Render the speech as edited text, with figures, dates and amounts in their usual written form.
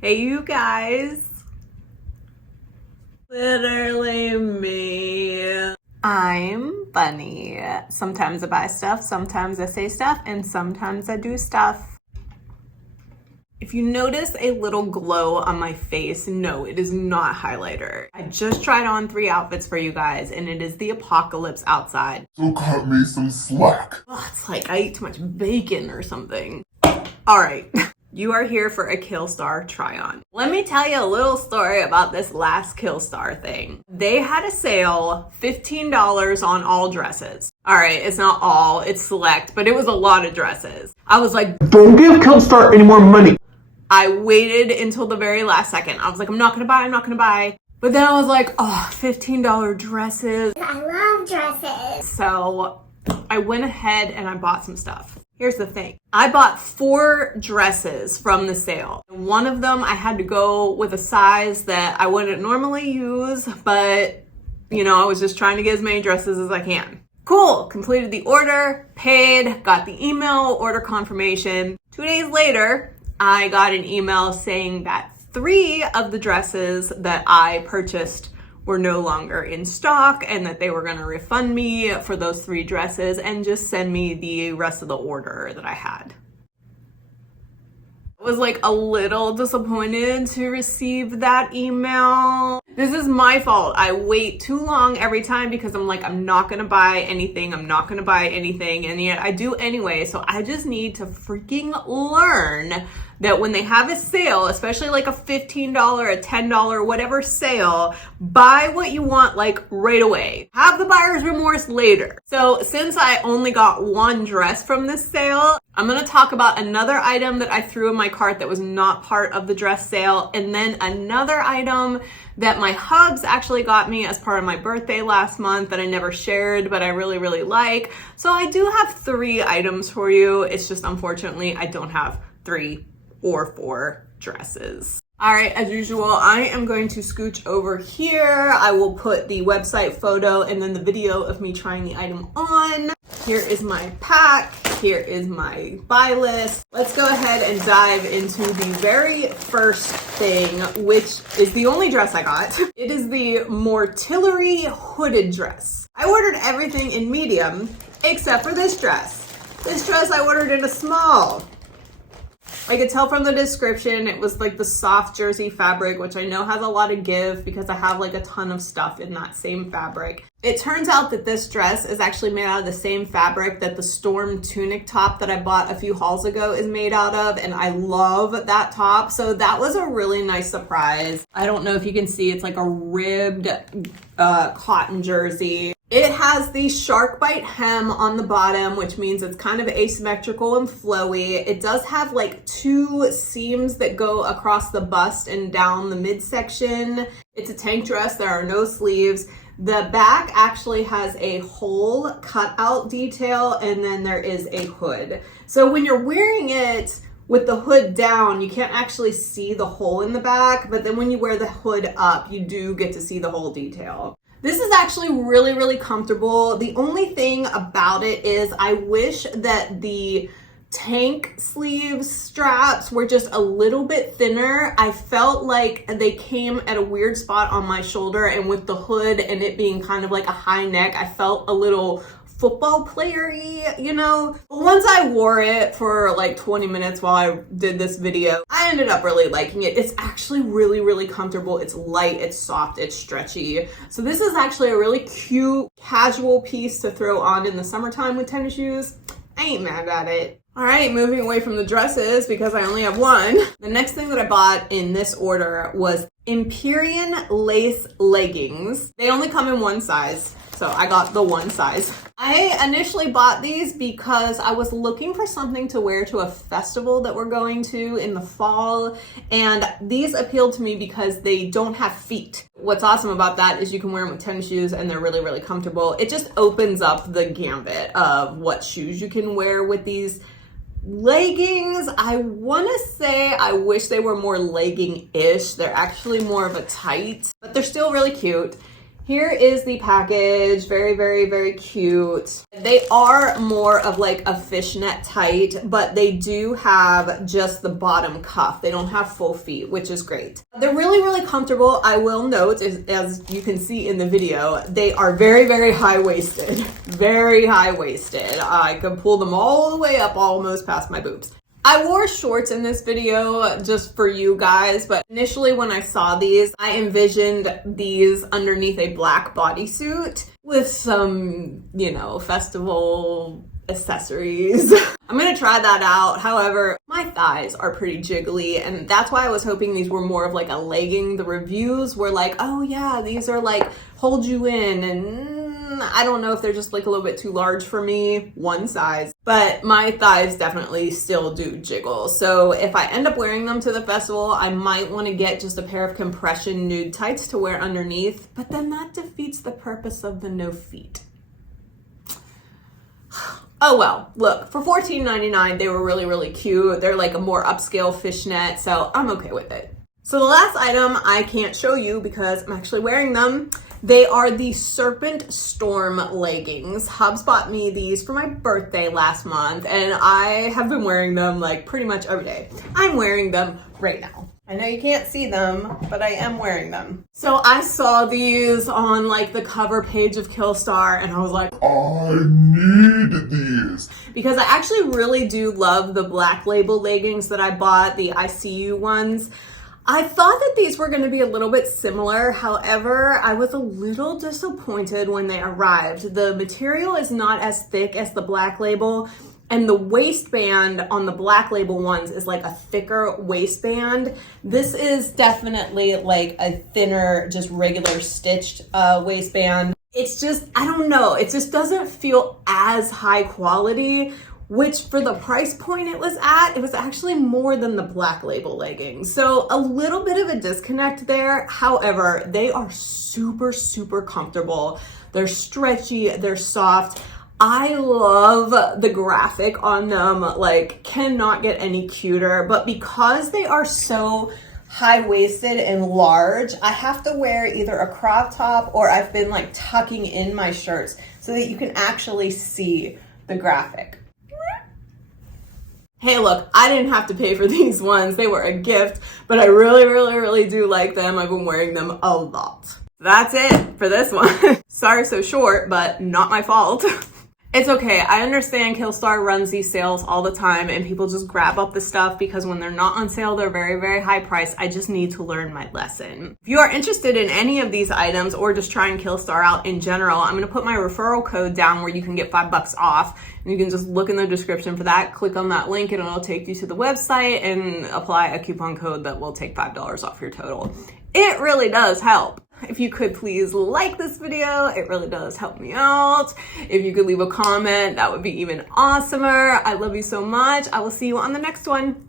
Hey you guys, literally me. I'm funny. Sometimes I buy stuff, sometimes I say stuff, and sometimes I do stuff. If you notice a little glow on my face, no, it is not highlighter. I just tried on 3 outfits for you guys, and it is the apocalypse outside. So cut me some slack. Oh, it's like I eat too much bacon or something. All right. You are here for a Killstar Try-On. Let me tell you a little story about this last Killstar thing. They had a sale, $15 on all dresses. All right, it's not all, it's select, but it was a lot of dresses. I was like, Don't give Killstar any more money. I waited until the very last second. I was like, I'm not gonna buy. But then I was like, oh, $15 dresses. I love dresses. So I went ahead and I bought some stuff. Here's the thing. I bought 4 dresses from the sale. One of them I had to go with a size that I wouldn't normally use, but you know, I was just trying to get as many dresses as I can. Cool, completed the order, paid, got the email, order confirmation. 2 days later, I got an email saying that 3 of the dresses that I purchased were no longer in stock and that they were going to refund me for those 3 dresses and just send me the rest of the order that I had. I was like a little disappointed to receive that email. This is my fault. I wait too long every time because I'm like, I'm not going to buy anything. And yet I do anyway. So I just need to freaking learn that when they have a sale, especially like a $15, a $10, whatever sale, buy what you want like right away. Have the buyer's remorse later. So since I only got 1 dress from this sale, I'm gonna talk about another item that I threw in my cart that was not part of the dress sale, and then another item that my hubs actually got me as part of my birthday last month that I never shared, but I really, really like. So I do have 3 items for you. It's just unfortunately I don't have 3 or 4 dresses. All right, as usual, I am going to scooch over here. I will put the website photo and then the video of me trying the item on. Here is my pack. Here is my buy list. Let's go ahead and dive into the very first thing, which is the only dress I got. It is the Mortillery hooded dress. I ordered everything in medium except for this dress. This dress I ordered in a small. I could tell from the description, it was like the soft jersey fabric, which I know has a lot of give because I have like a ton of stuff in that same fabric. It turns out that this dress is actually made out of the same fabric that the Storm tunic top that I bought a few hauls ago is made out of, and I love that top. So that was a really nice surprise. I don't know if you can see, it's like a ribbed cotton jersey. It has the shark bite hem on the bottom, which means it's kind of asymmetrical and flowy. It does have like 2 seams that go across the bust and down the midsection. It's a tank dress. There are no sleeves. The back actually has a hole cutout detail, and then there is a hood. So when you're wearing it with the hood down, you can't actually see the hole in the back, but then when you wear the hood up, you do get to see the whole detail. This is actually really, really comfortable. The only thing about it is I wish that the tank sleeves straps were just a little bit thinner. I felt like they came at a weird spot on my shoulder, and with the hood and it being kind of like a high neck, I felt a little football player-y, you know? But once I wore it for like 20 minutes while I did this video, I ended up really liking it. It's actually really, really comfortable. It's light, it's soft, it's stretchy. So this is actually a really cute casual piece to throw on in the summertime with tennis shoes. I ain't mad at it. All right, moving away from the dresses because I only have 1. The next thing that I bought in this order was Empyrean lace leggings. They only come in 1 size, so I got the 1 size. I initially bought these because I was looking for something to wear to a festival that we're going to in the fall, and these appealed to me because they don't have feet. What's awesome about that is you can wear them with tennis shoes and they're really, really comfortable. It just opens up the gambit of what shoes you can wear with these leggings. I want to say I wish they were more legging-ish. They're actually more of a tight, but they're still really cute. Here is the package. Very, very, very cute. They are more of like a fishnet tight, but they do have just the bottom cuff. They don't have full feet, which is great. They're really, really comfortable. I will note, as you can see in the video, they are very, very high-waisted. Very high-waisted. I can pull them all the way up, almost past my boobs. I wore shorts in this video just for you guys, but initially when I saw these, I envisioned these underneath a black bodysuit with some, you know, festival accessories. I'm gonna try that out. However, my thighs are pretty jiggly, and that's why I was hoping these were more of like a legging. The reviews were like, oh yeah, these are like hold you in, and I don't know if they're just like a little bit too large for me, one size, but my thighs definitely still do jiggle. So if I end up wearing them to the festival, I might want to get just a pair of compression nude tights to wear underneath, but then that defeats the purpose of the no feet. Oh well, look, for $14.99, they were really, really cute. They're like a more upscale fishnet, so I'm okay with it. So the last item I can't show you because I'm actually wearing them. They are the Serpent Storm leggings. Hubs bought me these for my birthday last month, and I have been wearing them like pretty much every day. I'm wearing them right now. I know you can't see them, but I am wearing them. So I saw these on like the cover page of Killstar, and I was like, I need these. because I actually really do love the Black Label leggings that I bought, the ICU ones. I thought that these were going to be a little bit similar. However, I was a little disappointed when they arrived. The material is not as thick as the Black Label, and the waistband on the Black Label ones is like a thicker waistband. This is definitely like a thinner, just regular stitched waistband. It's just, I don't know, it just doesn't feel as high quality, which for the price point it was at, it was actually more than the Black Label leggings. So a little bit of a disconnect there. However, they are super, super comfortable. They're stretchy, they're soft. I love the graphic on them, like cannot get any cuter, but because they are so high-waisted and large, I have to wear either a crop top or I've been like tucking in my shirts so that you can actually see the graphic. Hey, look, I didn't have to pay for these ones. They were a gift, but I really, really, really do like them. I've been wearing them a lot. That's it for this one. Sorry so short, but not my fault. It's okay. I understand Killstar runs these sales all the time and people just grab up the stuff because when they're not on sale, they're very, very high priced. I just need to learn my lesson. If you are interested in any of these items or just trying Killstar out in general, I'm going to put my referral code down where you can get $5 off. And you can just look in the description for that, click on that link, and it'll take you to the website and apply a coupon code that will take $5 off your total. It really does help. If you could please like this video, it really does help me out. If you could leave a comment, that would be even awesomer. I love you so much. I will see you on the next one.